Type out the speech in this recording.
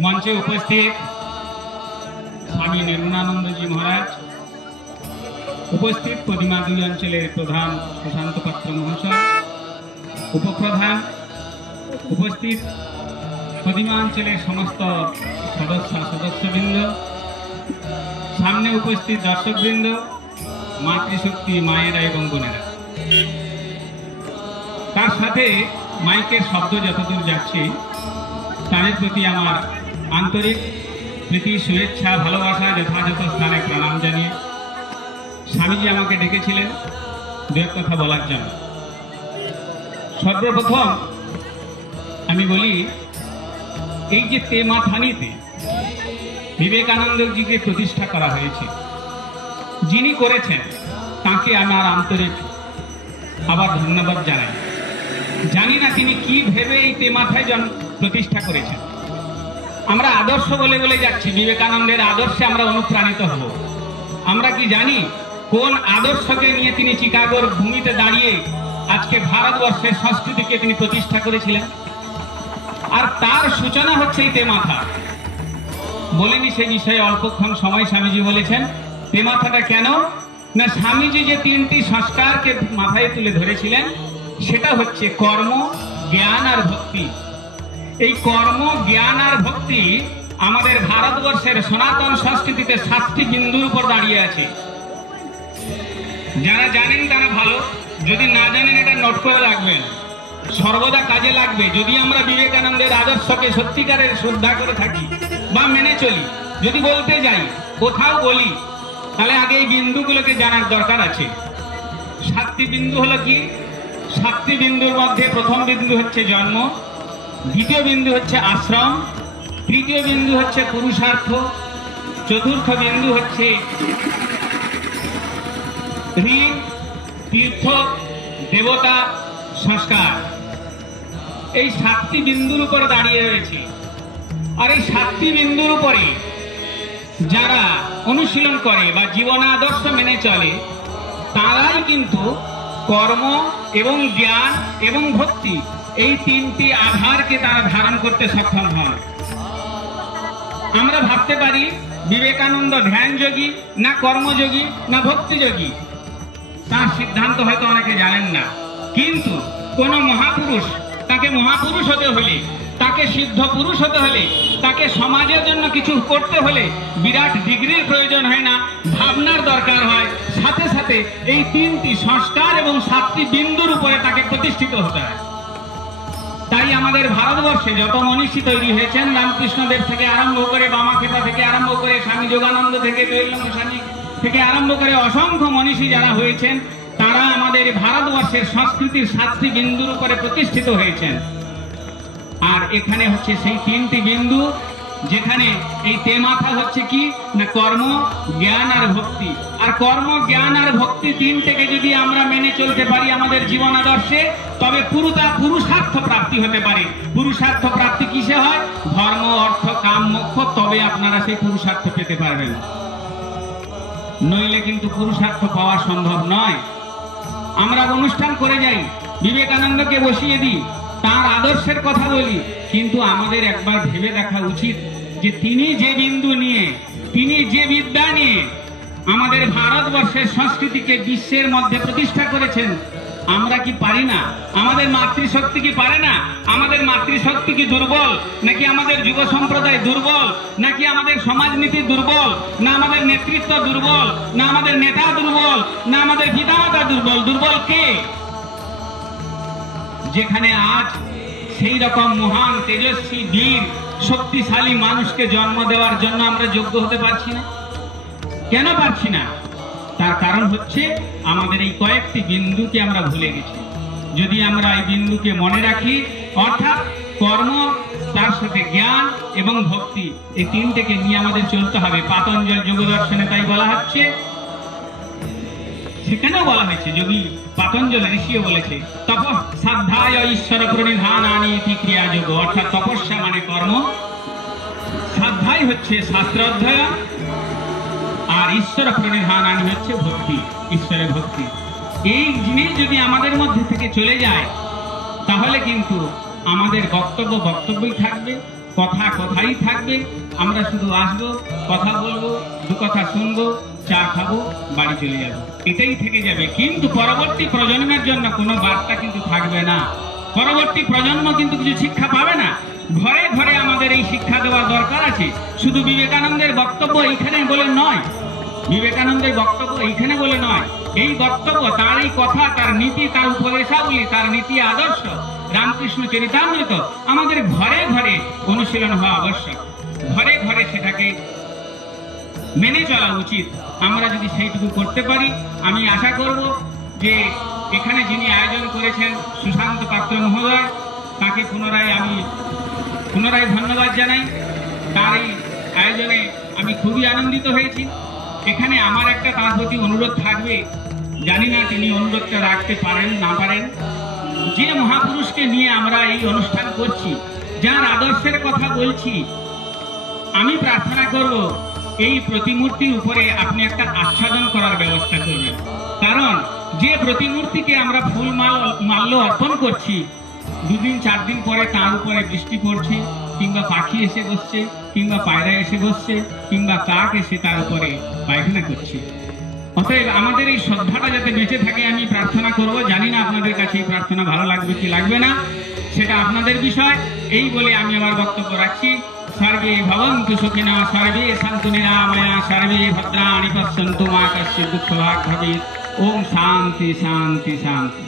मंचे उपस्थित स्वामी निर्गुणानंद जी महाराज, उपस्थित पदिमादुली अंचलेर प्रधान सुशांत पात्र महाशय, उपप्रधान, उपस्थित पदिमा अंचलेर समस्त सदस्यबृंद, सामने उपस्थित दर्शकबृंद, मातृशक्ति मायेरा एवं बोनेरा, तार साथे माइकेर शब्द যতদূর যাচ্ছে তাদের প্রতি আমার আন্তরিক প্রীতি, শুভেচ্ছা, ভালোবাসা যথাযথ স্থানে প্রণাম জানিয়ে স্বামীজি আমাকে ডেকেছিলেন দু এক কথা বলার জন্য। সর্বপ্রথম আমি বলি, এই যে তেমাথানিতে বিবেকানন্দজিকে প্রতিষ্ঠা করা হয়েছে, যিনি করেছেন তাকে আমার আন্তরিক আবার ধন্যবাদ জানাই। জানি না তিনি কি ভেবে এই তেমাথায় প্রতিষ্ঠা করেছেন। আমরা আদর্শ বলে বলে যাচ্ছি, বিবেকানন্দের আদর্শে আমরা অনুপ্রাণিত হব। আমরা কি জানি কোন আদর্শকে নিয়ে তিনি চিকাগোর ভূমিতে দাঁড়িয়ে আজকে ভারতবর্ষের সংস্কৃতিকে তিনি প্রতিষ্ঠা করেছিলেন? আর তার সূচনা হচ্ছে এই তেমাথা। বলেনি সেই বিষয়ে অল্পক্ষণ সময় স্বামীজি বলেছেন। তেমাথাটা কেন না, স্বামীজি যে তিনটি সংস্কারকে মাথায় তুলে ধরেছিলেন সেটা হচ্ছে কর্ম, জ্ঞান আর ভক্তি। এই কর্ম, জ্ঞান আর ভক্তি আমাদের ভারতবর্ষের সনাতন সংস্কৃতিতে 7টি বিন্দুর উপর দাঁড়িয়ে আছে। যারা জানেন তারা ভালো, যদি না জানেন এটা নোট করে রাখবেন, সর্বদা কাজে লাগবে। যদি আমরা বিবেকানন্দের আদর্শকে সত্যিকারের শ্রদ্ধা করে থাকি বা মেনে চলি, যদি বলতে যাই, কোথাও বলি, তাহলে আগে এই বিন্দুগুলোকে জানার দরকার আছে। 7টি বিন্দু হলো কি? 7টি বিন্দুর মধ্যে প্রথম বিন্দু হচ্ছে জন্ম, দ্বিতীয় বিন্দু হচ্ছে আশ্রম, তৃতীয় বিন্দু হচ্ছে পুরুষার্থ, চতুর্থ বিন্দু হচ্ছে ঋণ, তীর্থ, দেবতা, সংস্কার। এই 7টি বিন্দুর উপর দাঁড়িয়ে রয়েছে। আর এই 7টি বিন্দুর উপরে যারা অনুশীলন করে বা জীবন আদর্শ মেনে চলে, তারাই কিন্তু কর্ম এবং জ্ঞান এবং ভক্তি এই তিনটি আধারকে তারা ধারণ করতে সক্ষম হয়। আমরা ভাবতে পারি বিবেকানন্দ ধ্যান যোগী না কর্মযোগী না ভক্তিযোগী, তার সিদ্ধান্ত হয়তো অনেকে জানেন না। কিন্তু কোন মহাপুরুষ, তাকে মহাপুরুষ হতে হলে, তাকে সিদ্ধ পুরুষ হতে হলে, তাকে সমাজের জন্য কিছু করতে হলে বিরাট ডিগ্রির প্রয়োজন হয় না, ভাবনার দরকার হয়। সাথে সাথে এই তিনটি সংস্কার এবং 7টি বিন্দুর উপরে তাকে প্রতিষ্ঠিত হতে হয়। তাই আমাদের ভারতবর্ষে যত মনীষী তৈরি হয়েছেন, রামকৃষ্ণদেব থেকে আরম্ভ করে, বামাক্ষেপা থেকে আরম্ভ করে, স্বামী যোগানন্দ থেকে, তৈলঙ্গ স্বামী থেকে আরম্ভ করে অসংখ্য মনীষী যারা হয়েছেন, তারা আমাদের ভারতবর্ষের সংস্কৃতির 7টি বিন্দুর উপরে প্রতিষ্ঠিত হয়েছেন। আর এখানে হচ্ছে সেই 3টি বিন্দু, যেখানে এই তেমাথা হচ্ছে কি না কর্ম, জ্ঞান আর ভক্তি। আর কর্ম, জ্ঞান আর ভক্তি তিনটাকে যদি আমরা মেনে চলতে পারি আমাদের জীবন আদর্শে, তবে পুরুষার্থ প্রাপ্তি হতে পারে। পুরুষার্থ প্রাপ্তি কিসে হয়? ধর্ম, অর্থ, কাম, মোক্ষ, তবে আপনারা সেই পুরুষার্থ পেতে পারবেন। নইলে কিন্তু পুরুষার্থ পাওয়া সম্ভব নয়। আমরা অনুষ্ঠান করে যাই, বিবেকানন্দকে বসিয়ে দিই, তার আদর্শের কথা বলি, কিন্তু আমাদের একবার ভেবে দেখা উচিত যে তিনি যে বিন্দু নিয়ে, তিনি যে বিদ্যা নিয়ে আমাদের ভারতবর্ষের সংস্কৃতিকে বিশ্বের মধ্যে প্রতিষ্ঠা করেছেন, আমরা কি পারি না? আমাদের মাতৃশক্তি কি পারে না? আমাদের মাতৃশক্তি কি দুর্বল? নাকি আমাদের যুব সম্প্রদায় দুর্বল? নাকি আমাদের সমাজনীতি দুর্বল? না আমাদের নেতৃত্ব দুর্বল? না আমাদের নেতা দুর্বল? না আমাদের পিতামাতা দুর্বল? দুর্বল কে? যেখানে আজ সেই রকম মহান, তেজস্বী, বীর, শক্তিশালী মানুষকে জন্ম দেওয়ার জন্য আমরা যোগ্য হতে পারছি না। কেন পারছি না? তার কারণ হচ্ছে আমাদের এই কয়েকটি বিন্দুকে আমরা ভুলে গেছি। যদি আমরা এই বিন্দুকে মনে রাখি, অর্থাৎ কর্ম, তার সাথে জ্ঞান এবং ভক্তি, এই তিনটেকে নিয়ে আমাদের চলতে হবে। পাতঞ্জল যোগ দর্শনে তাই বলা হচ্ছে, সেখানেও বলা হয়েছে, যোগী পাতঞ্জল ঋষিও বলেছে, তপঃসাধ্যায় ঈশ্বর প্রণিধানানি ইতি ক্রিয়া যোগ। অর্থাৎ তপস্যা মানে কর্ম, সাধ্যায় হচ্ছে শাস্ত্র অধ্যয়ন, আর ঈশ্বর প্রণিধানানি হচ্ছে ভক্তি, ঈশ্বরের ভক্তি। এই জিনিস যদি আমাদের মধ্যে থেকে চলে যায়, তাহলে কিন্তু আমাদের বক্তব্যই থাকবে, কথা কথাই থাকবে। আমরা শুধু আসবো, কথা বলবো, দু কথা শুনবো, চা খাবো, বাড়ি চলে যাবো, এটাই থেকে যাবে। কিন্তু পরবর্তী প্রজন্মের জন্য কোনো বার্তা কিন্তু থাকবে না। পরবর্তী প্রজন্ম কিন্তু কিছু শিক্ষা পাবে না। ঘরে ঘরে আমাদের এই শিক্ষা দেওয়া দরকার আছে। শুধু বিবেকানন্দের বক্তব্য এইখানে বলে নয়, বিবেকানন্দের বক্তব্য এইখানে বলে নয়, এই বক্তব্য, তার এই কথা, তার নীতি, তার উপদেশাবলী, তার নীতি আদর্শ, রামকৃষ্ণ চরিতামৃত আমাদের ঘরে ঘরে অনুশীলন হওয়া আবশ্যক। ঘরে ঘরে সেটাকে মেনে চলা উচিত। আমরা যদি সেইটুকু করতে পারি, আমি আশা করব যে এখানে যিনি আয়োজন করেছেন সুশান্ত পাত্র মহোদয়, তাকে পুনরায় ধন্যবাদ জানাই। তার এই আয়োজনে আমি খুবই আনন্দিত হয়েছি। এখানে আমার একটা তার প্রতি অনুরোধ থাকবে, জানি না তিনি অনুরোধটা রাখতে পারেন না পারেন। যে মহাপুরুষকে নিয়ে আমরা এই অনুষ্ঠান করছি, যার আদর্শের কথা বলছি, আমি প্রার্থনা করব এই প্রতিমূর্তির উপরে আপনি একটা আচ্ছাদন করার ব্যবস্থা করবেন। কারণ যে প্রতিমূর্তিকে আমরা ফুল মাল্য অর্পণ করছি, 2 দিন 4 দিন পরে তার উপরে বৃষ্টি পড়ছে, কিংবা পাখি এসে বসছে, কিংবা পায়রা এসে বসছে, কিংবা কাক এসে তার উপরে পায়খানা করছে। অতএব আমাদের এই শ্রদ্ধাটা যাতে বেঁচে থাকে আমি প্রার্থনা করব। জানি না আপনাদের কাছে এই প্রার্থনা ভালো লাগবে কি লাগবে না, সেটা আপনাদের বিষয়। এই বলে আমি আমার বক্তব্য রাখছি। সর্বে ভবন্তু সুখিনঃ, সর্বে সন্তু নিরাময়া, সর্বে ভদ্রাণি পশ্যন্তু মা কশ্চিৎ দুঃখভাগ্ ভবেৎ। ওম শান্তি শান্তি শান্তি।